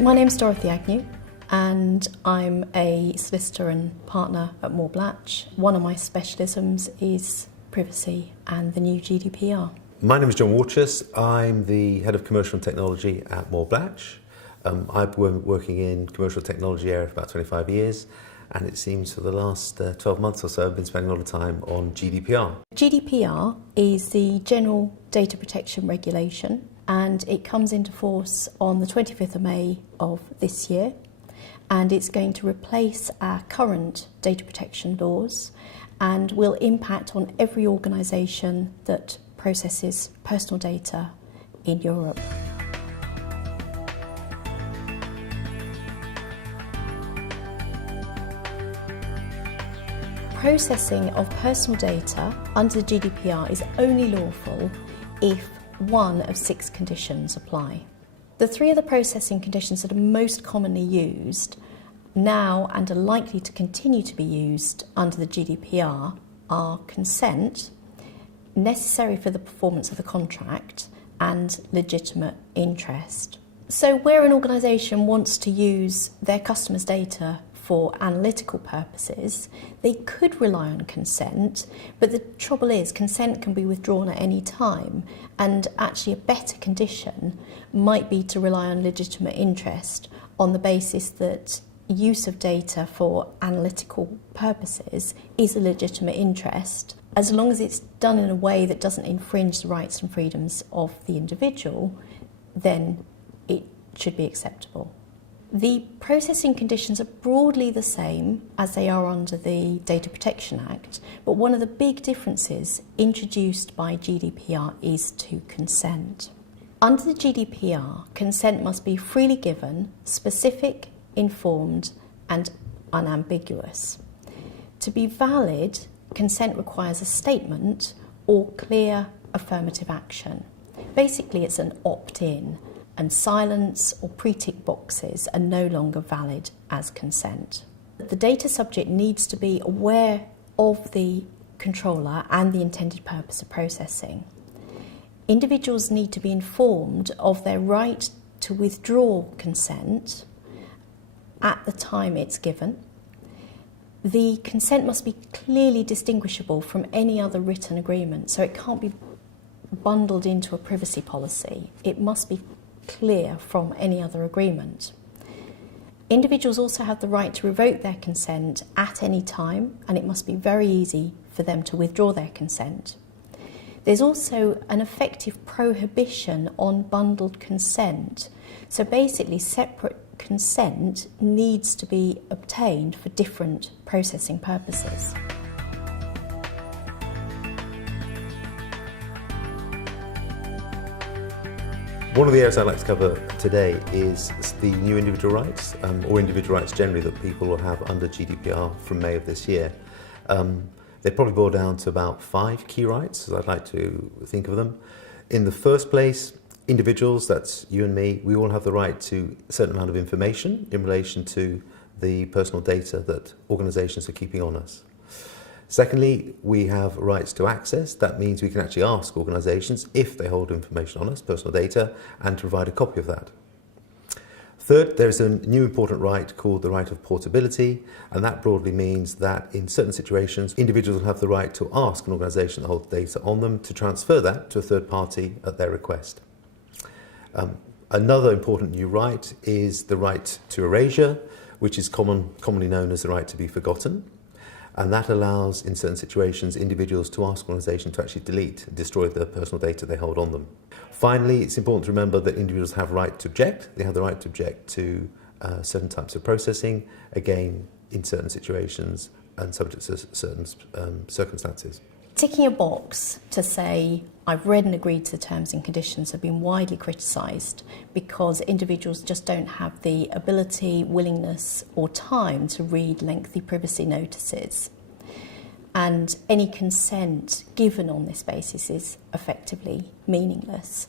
My name's Dorothy Agnew and I'm a solicitor and partner at Moore Blatch. One of my specialisms is privacy and the new GDPR. My name is John Warchus. I'm the Head of Commercial and Technology at Moore Blatch. I've been working in commercial technology area for about 25 years, and it seems for the last 12 months or so I've been spending a lot of time on GDPR. GDPR is the General Data Protection Regulation, and it comes into force on the 25th of May of this year, and it's going to replace our current data protection laws and will impact on every organisation that processes personal data in Europe. Processing of personal data under the GDPR is only lawful if one of 6 conditions apply. The 3 other processing conditions that are most commonly used now and are likely to continue to be used under the GDPR are consent, necessary for the performance of the contract, and legitimate interest. So where an organisation wants to use their customers' data for analytical purposes, they could rely on consent, but the trouble is consent can be withdrawn at any time, and actually a better condition might be to rely on legitimate interest on the basis that use of data for analytical purposes is a legitimate interest, as long as it's done in a way that doesn't infringe the rights and freedoms of the individual, then it should be acceptable. The processing conditions are broadly the same as they are under the Data Protection Act, but one of the big differences introduced by GDPR is to consent. Under the GDPR, consent must be freely given, specific, informed, and unambiguous. To be valid, consent requires a statement or clear affirmative action. Basically, it's an opt-in, and silence or pre-tick boxes are no longer valid as consent. The data subject needs to be aware of the controller and the intended purpose of processing. Individuals need to be informed of their right to withdraw consent at the time it's given. The consent must be clearly distinguishable from any other written agreement, so it can't be bundled into a privacy policy. It must be clear from any other agreement. Individuals also have the right to revoke their consent at any time, and it must be very easy for them to withdraw their consent. There's also an effective prohibition on bundled consent. So basically, separate consent needs to be obtained for different processing purposes. One of the areas I'd like to cover today is the new individual rights, or individual rights generally, that people will have under GDPR from May of this year. They probably boil down to about 5 key rights, as I'd like to think of them. In the first place, individuals, that's you and me, we all have the right to a certain amount of information in relation to the personal data that organisations are keeping on us. Secondly, we have rights to access. That means we can actually ask organisations if they hold information on us, personal data, and to provide a copy of that. Third, there's a new important right called the right of portability, and that broadly means that in certain situations, individuals will have the right to ask an organisation that holds data on them to transfer that to a third party at their request. Another important new right is the right to erasure, which is commonly known as the right to be forgotten. And that allows, in certain situations, individuals to ask organisations to actually destroy the personal data they hold on them. Finally, it's important to remember that individuals have the right to object. They have the right to object to certain types of processing, again, in certain situations and subject to certain circumstances. Ticking a box to say, I've read and agreed to the terms and conditions have been widely criticised because individuals just don't have the ability, willingness or time to read lengthy privacy notices. And any consent given on this basis is effectively meaningless.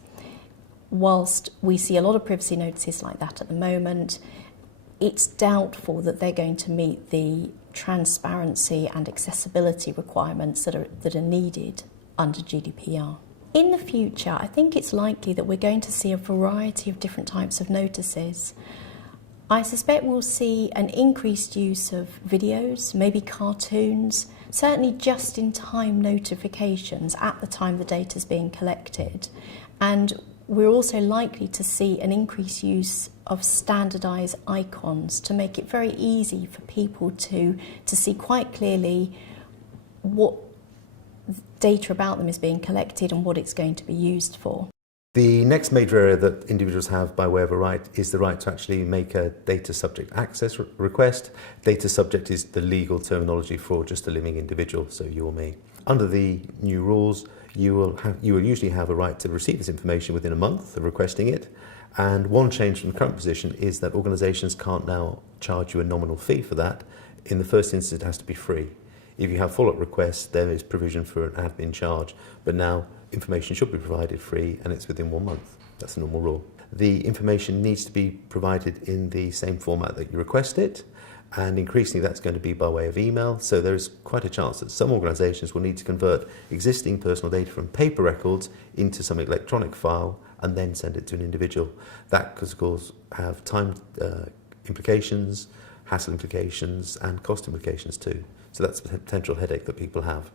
Whilst we see a lot of privacy notices like that at the moment, it's doubtful that they're going to meet the transparency and accessibility requirements that are needed under GDPR. In the future, I think it's likely that we're going to see a variety of different types of notices. I suspect we'll see an increased use of videos, maybe cartoons, certainly just-in-time notifications at the time the data is being collected. And we're also likely to see an increased use of standardised icons to make it very easy for people to see quite clearly what data about them is being collected and what it's going to be used for. The next major area that individuals have by way of a right is the right to actually make a data subject access request. Data subject is the legal terminology for just a living individual, so you or me. Under the new rules, you will usually have a right to receive this information within a month of requesting it. And one change from the current position is that organisations can't now charge you a nominal fee for that. In the first instance, it has to be free. If you have follow-up requests, there is provision for an admin charge, but now information should be provided free and it's within 1 month. That's the normal rule. The information needs to be provided in the same format that you request it, and increasingly that's going to be by way of email, so there's quite a chance that some organisations will need to convert existing personal data from paper records into some electronic file and then send it to an individual. That could of course have time implications, hassle implications and cost implications too. So that's a potential headache that people have.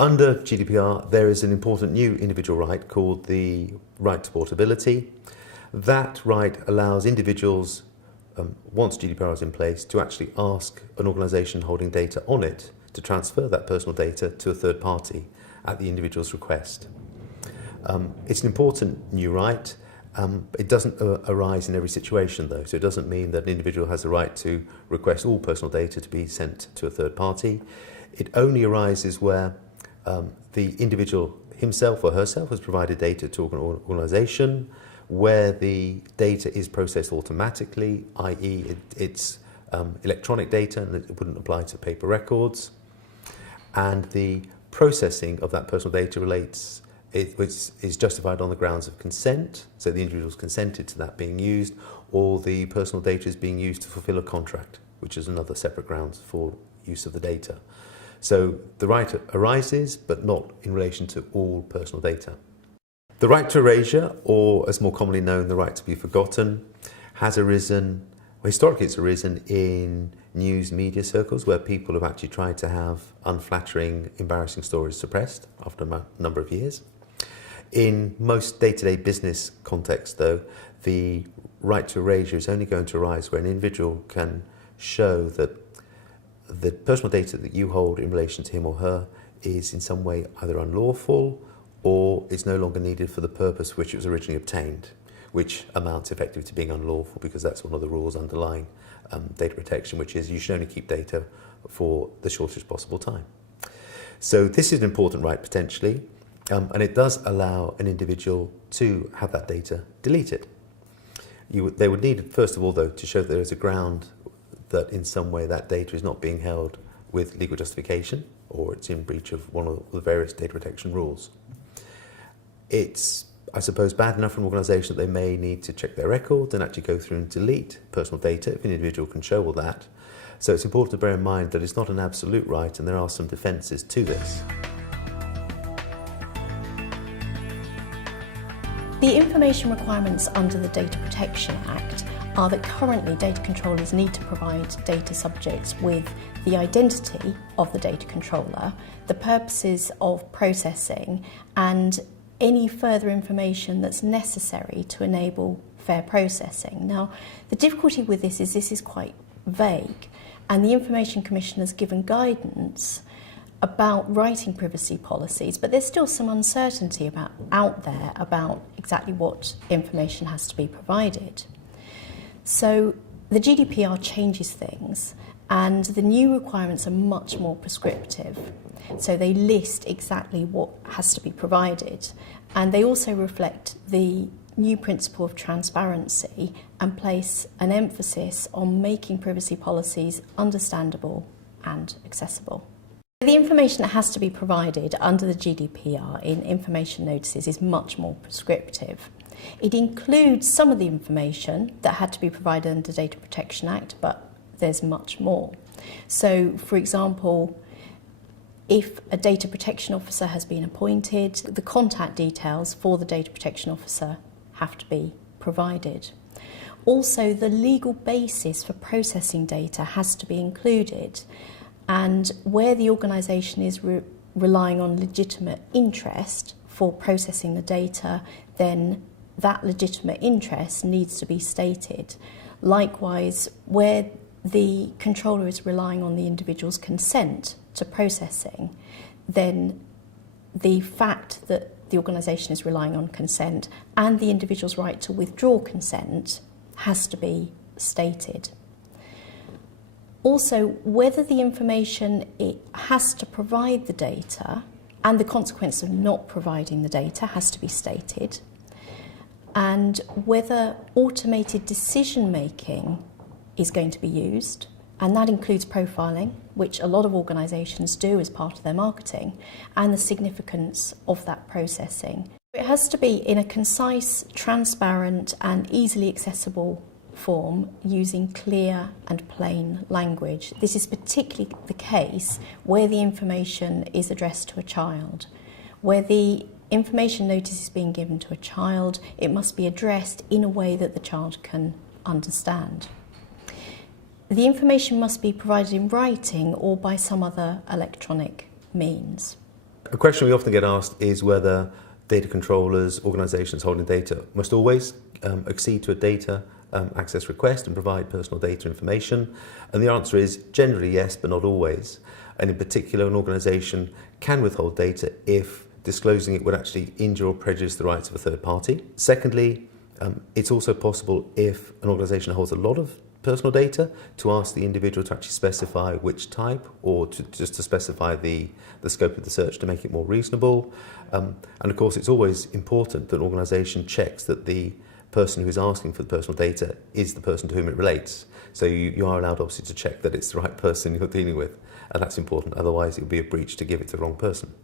Under GDPR, there is an important new individual right called the right to portability. That right allows individuals, once GDPR is in place, to actually ask an organisation holding data on it to transfer that personal data to a third party at the individual's request. It's an important new right. It doesn't arise in every situation though, so it doesn't mean that an individual has the right to request all personal data to be sent to a third party. It only arises where the individual himself or herself has provided data to an organisation, where the data is processed automatically, i.e. it's electronic data and it wouldn't apply to paper records, and the processing of that personal data is justified on the grounds of consent, so the individual's consented to that being used, or the personal data is being used to fulfil a contract, which is another separate grounds for use of the data. So the right arises, but not in relation to all personal data. The right to erasure, or as more commonly known, the right to be forgotten, has arisen, well, historically it's arisen in news media circles where people have actually tried to have unflattering, embarrassing stories suppressed after a number of years. In most day-to-day business contexts though, the right to erasure is only going to arise where an individual can show that the personal data that you hold in relation to him or her is in some way either unlawful or is no longer needed for the purpose for which it was originally obtained, which amounts effectively to being unlawful because that's one of the rules underlying data protection, which is you should only keep data for the shortest possible time. So this is an important right potentially, and it does allow an individual to have that data deleted. They would need, first of all though, to show that there is a ground that in some way that data is not being held with legal justification or it's in breach of one of the various data protection rules. It's, I suppose, bad enough for an organisation that they may need to check their records and actually go through and delete personal data if an individual can show all that. So it's important to bear in mind that it's not an absolute right and there are some defences to this. The information requirements under the Data Protection Act are that currently data controllers need to provide data subjects with the identity of the data controller, the purposes of processing, and any further information that's necessary to enable fair processing. Now, the difficulty with this is quite vague, and the Information Commission has given guidance about writing privacy policies, but there's still some uncertainty out there about exactly what information has to be provided. So the GDPR changes things, and the new requirements are much more prescriptive. So they list exactly what has to be provided, and they also reflect the new principle of transparency and place an emphasis on making privacy policies understandable and accessible. The information that has to be provided under the GDPR in information notices is much more prescriptive. It includes some of the information that had to be provided under the Data Protection Act, but there's much more. So, for example, if a data protection officer has been appointed, the contact details for the data protection officer have to be provided. Also, the legal basis for processing data has to be included, and where the organisation is relying on legitimate interest for processing the data, then that legitimate interest needs to be stated. Likewise, where the controller is relying on the individual's consent to processing, then the fact that the organisation is relying on consent and the individual's right to withdraw consent has to be stated. Also, whether the information it has to provide the data and the consequence of not providing the data has to be stated, and whether automated decision making is going to be used, and that includes profiling, which a lot of organisations do as part of their marketing, and the significance of that processing. It has to be in a concise, transparent and easily accessible form using clear and plain language. This is particularly the case where the information is addressed to a child. Where the information notice is being given to a child, it must be addressed in a way that the child can understand. The information must be provided in writing or by some other electronic means. A question we often get asked is whether data controllers, organisations holding data must always accede to a data access request and provide personal data information. And the answer is generally yes, but not always. And in particular, an organisation can withhold data if disclosing it would actually injure or prejudice the rights of a third party. Secondly, it's also possible if an organisation holds a lot of personal data to ask the individual to actually specify which type, or just to specify the scope of the search to make it more reasonable. And of course, it's always important that an organisation checks that the person who is asking for the personal data is the person to whom it relates. So you are allowed obviously to check that it's the right person you're dealing with, and that's important, otherwise it would be a breach to give it to the wrong person.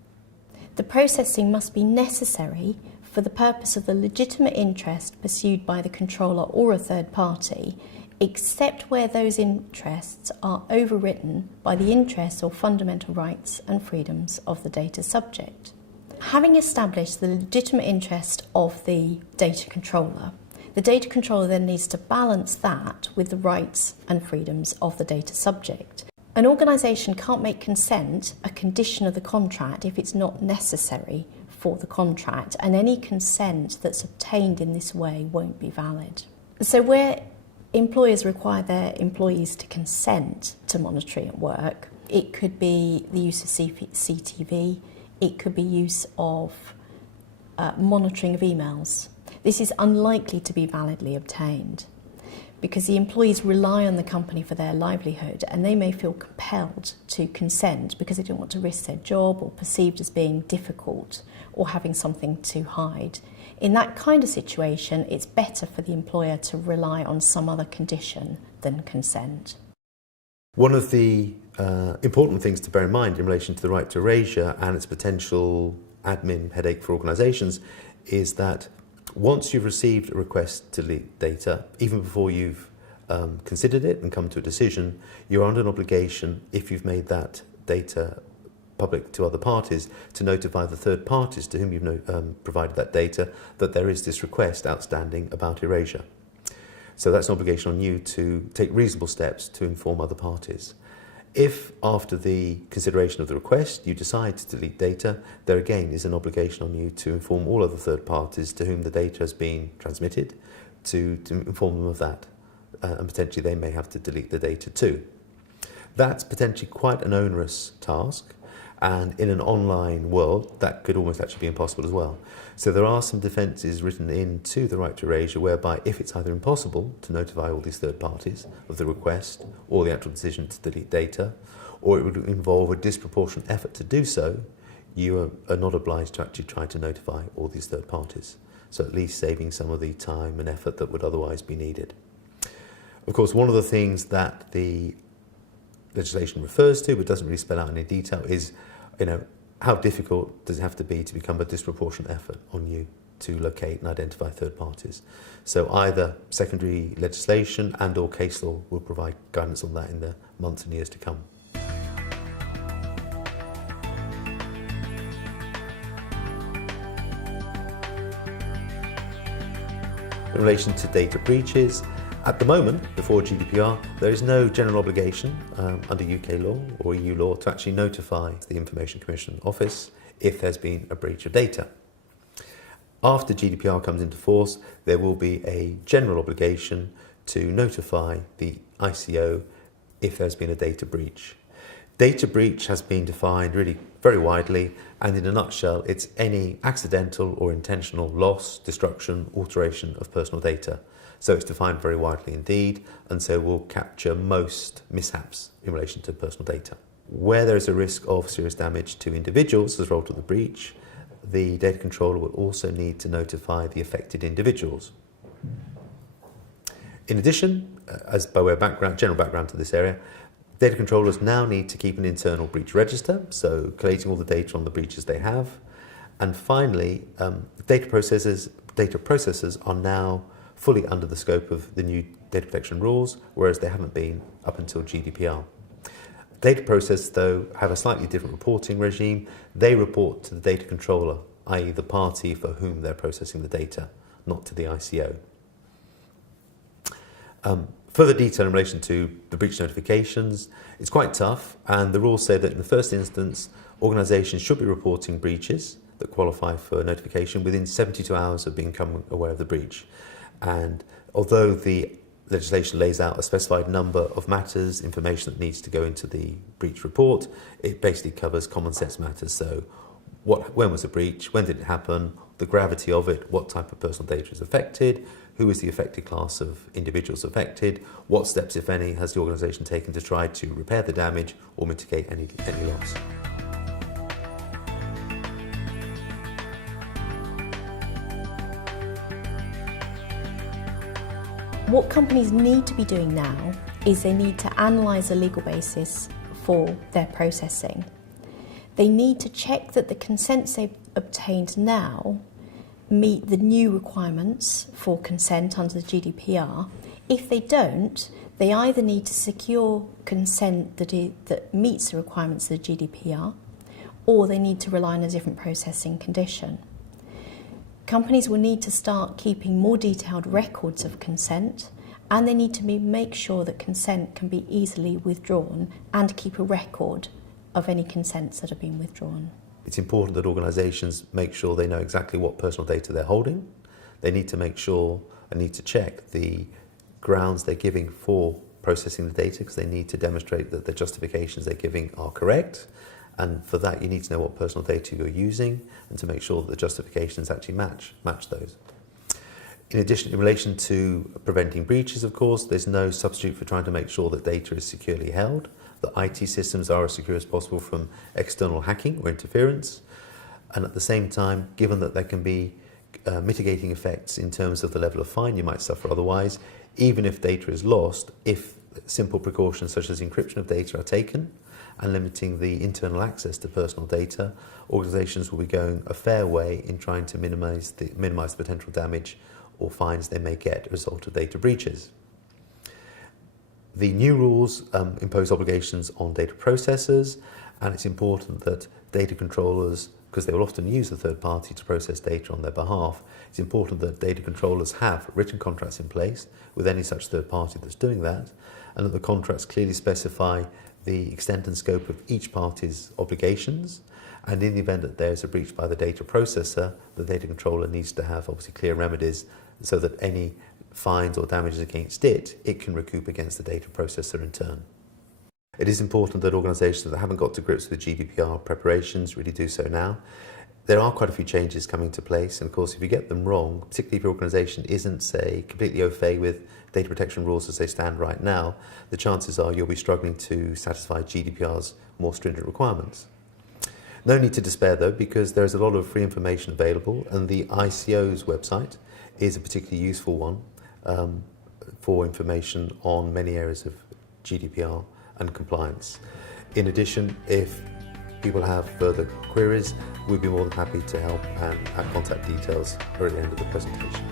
The processing must be necessary for the purpose of the legitimate interest pursued by the controller or a third party, except where those interests are overwritten by the interests or fundamental rights and freedoms of the data subject. Having established the legitimate interest of the data controller then needs to balance that with the rights and freedoms of the data subject. An organisation can't make consent a condition of the contract if it's not necessary for the contract, and any consent that's obtained in this way won't be valid. So where employers require their employees to consent to monitoring at work, it could be the use of CTV, it could be use of monitoring of emails. This is unlikely to be validly obtained because the employees rely on the company for their livelihood, and they may feel compelled to consent because they don't want to risk their job or perceived as being difficult or having something to hide. In that kind of situation, it's better for the employer to rely on some other condition than consent. One of the important things to bear in mind in relation to the right to erasure and its potential admin headache for organisations is that once you've received a request to delete data, even before you've considered it and come to a decision, you're under an obligation, if you've made that data public to other parties, to notify the third parties to whom you've provided that data that there is this request outstanding about erasure. So that's an obligation on you to take reasonable steps to inform other parties. If after the consideration of the request you decide to delete data, there again is an obligation on you to inform all other third parties to whom the data has been transmitted to inform them of that, and potentially they may have to delete the data too. That's potentially quite an onerous task, and in an online world that could almost actually be impossible as well. So there are some defences written into the right to erasure whereby if it's either impossible to notify all these third parties of the request or the actual decision to delete data, or it would involve a disproportionate effort to do so, you are not obliged to actually try to notify all these third parties. So at least saving some of the time and effort that would otherwise be needed. Of course, one of the things that the legislation refers to, but doesn't really spell out in any detail, is how difficult does it have to be to become a disproportionate effort on you to locate and identify third parties. So either secondary legislation and or case law will provide guidance on that in the months and years to come. In relation to data breaches, At the moment, before GDPR, there is no general obligation under UK law or EU law to actually notify the Information Commission Office if there's been a breach of data. After GDPR comes into force, there will be a general obligation to notify the ICO if there's been a data breach. Data breach has been defined really very widely, and in a nutshell, it's any accidental or intentional loss, destruction, alteration of personal data. So it's defined very widely indeed, and so will capture most mishaps in relation to personal data. Where there is a risk of serious damage to individuals as a result of the breach, the data controller will also need to notify the affected individuals. In addition, as by way of background, general background to this area, data controllers now need to keep an internal breach register, so collating all the data on the breaches they have. And finally, data processors are now fully under the scope of the new data protection rules, whereas they haven't been up until GDPR. Data processors, though, have a slightly different reporting regime. They report to the data controller, i.e. the party for whom they're processing the data, not to the ICO. Further detail in relation to the breach notifications, it's quite tough, and the rules say that in the first instance, organisations should be reporting breaches that qualify for notification within 72 hours of becoming aware of the breach. And although the legislation lays out a specified number of matters, information that needs to go into the breach report, it basically covers common sense matters. So when was the breach, when did it happen, the gravity of it, what type of personal data is affected, who is the affected class of individuals affected, what steps, if any, has the organisation taken to try to repair the damage or mitigate any loss. What companies need to be doing now is they need to analyse the legal basis for their processing. They need to check that the consents they've obtained now meet the new requirements for consent under the GDPR. If they don't, they either need to secure consent that meets the requirements of the GDPR, or they need to rely on a different processing condition. Companies will need to start keeping more detailed records of consent, and they need to make sure that consent can be easily withdrawn and keep a record of any consents that have been withdrawn. It's important that organisations make sure they know exactly what personal data they're holding. They need to make sure and need to check the grounds they're giving for processing the data, because they need to demonstrate that the justifications they're giving are correct. And for that, you need to know what personal data you're using and to make sure that the justifications actually match those. In addition, in relation to preventing breaches, of course, there's no substitute for trying to make sure that data is securely held, that IT systems are as secure as possible from external hacking or interference. And at the same time, given that there can be mitigating effects in terms of the level of fine you might suffer otherwise, even if data is lost, if simple precautions such as encryption of data are taken, and limiting the internal access to personal data, organisations will be going a fair way in trying to minimise the potential damage or fines they may get as a result of data breaches. The new rules impose obligations on data processors, and it's important that data controllers, because they will often use a third party to process data on their behalf, it's important that data controllers have written contracts in place with any such third party that's doing that, and that the contracts clearly specify the extent and scope of each party's obligations, and in the event that there's a breach by the data processor, the data controller needs to have obviously clear remedies so that any fines or damages against it can recoup against the data processor in turn. It is important that organisations that haven't got to grips with the GDPR preparations really do so now. There are quite a few changes coming to place, and of course if you get them wrong, particularly if your organisation isn't, say, completely au fait with data protection rules as they stand right now, the chances are you'll be struggling to satisfy GDPR's more stringent requirements. No need to despair though, because there is a lot of free information available, and the ICO's website is a particularly useful one for information on many areas of GDPR and compliance. In addition, if people have further queries, we'd be more than happy to help, and our contact details are at the end of the presentation.